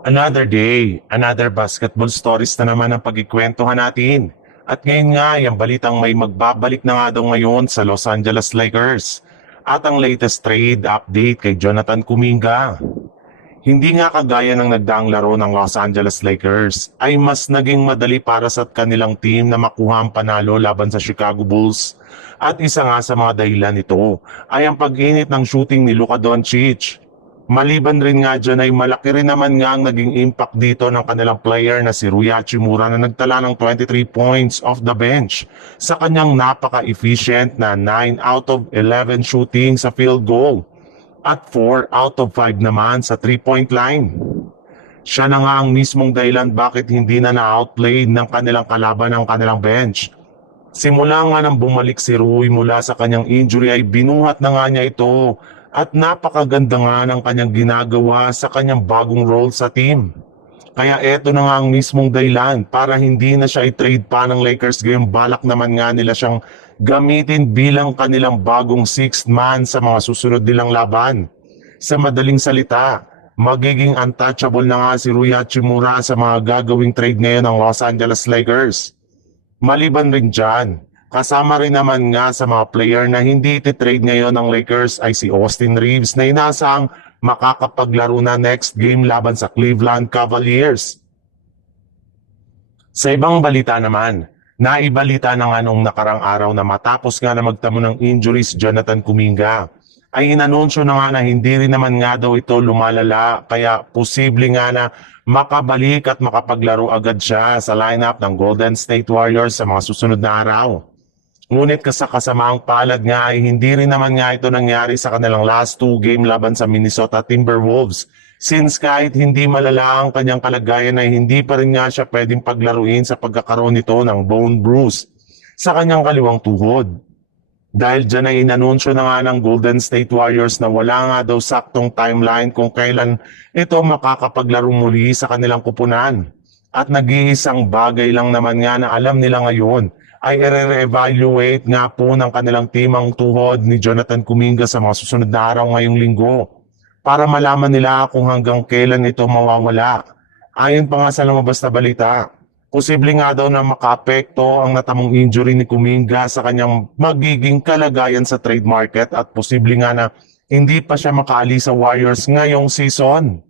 Another day, another basketball stories na naman ang pagkikwentuhan natin. At ngayon nga, yung balitang may magbabalik na nga daw ngayon sa Los Angeles Lakers. At ang latest trade update kay Jonathan Kuminga. Hindi nga kagaya ng nagdaang laro ng Los Angeles Lakers, ay mas naging madali para sa kanilang team na makuha ang panalo laban sa Chicago Bulls. At isa nga sa mga dahilan nito ay ang pag-init ng shooting ni Luka Doncic. Maliban rin nga dyan ay malaki rin naman nga ang naging impact dito ng kanilang player na si Rui Hachimura na nagtala ng 23 points off the bench sa kanyang napaka-efficient na 9 out of 11 shooting sa field goal at 4 out of 5 naman sa 3-point line. Siya na nga ang mismong dahilan bakit hindi na na-outplayed ng kanilang kalaban ng kanilang bench. Simula nga nang bumalik si Rui mula sa kanyang injury ay binuhat na nga niya ito. At napakaganda nga ng kanyang ginagawa sa kanyang bagong role sa team. Kaya eto na nga ang mismong dahilan para hindi na siya i-trade pa ng Lakers, gayong balak naman nga nila siyang gamitin bilang kanilang bagong sixth man sa mga susunod nilang laban. Sa madaling salita, magiging untouchable na nga si Rui Hachimura sa mga gagawing trade ngayon ng Los Angeles Lakers. Maliban rin dyan, kasama rin naman nga sa mga player na hindi iti-trade ngayon ng Lakers ay si Austin Reeves na inaasahang makakapaglaro na next game laban sa Cleveland Cavaliers. Sa ibang balita naman, naibalita na nga nung nakarang araw na matapos nga na magtamo ng injuries Jonathan Kuminga, ay inanunsyo na nga na hindi rin naman nga daw ito lumalala kaya posible nga na makabalik at makapaglaro agad siya sa lineup ng Golden State Warriors sa mga susunod na araw. Ngunit sa kasamaang palad nga ay hindi rin naman nga ito nangyari sa kanilang last 2 game laban sa Minnesota Timberwolves. Since kahit hindi malala ang kanyang kalagayan ay hindi pa rin nga siya pwedeng paglaruin sa pagkakaroon nito ng bone bruise sa kanyang kaliwang tuhod. Dahil dyan ay inanunsyo na nga ng Golden State Warriors na wala nga daw saktong timeline kung kailan ito makakapaglaro muli sa kanilang kupunan. At nag-iisang bagay lang naman nga na alam nila ngayon ay i-re-evaluate nga po ng kanilang team ang tuhod ni Jonathan Kuminga sa mga susunod na araw ngayong linggo para malaman nila kung hanggang kailan ito mawawala. Ayon pa nga sa lumabas na balita, posible nga daw na makaapekto ang natamong injury ni Kuminga sa kanyang magiging kalagayan sa trade market at posible nga na hindi pa siya makaalis sa Warriors ngayong season.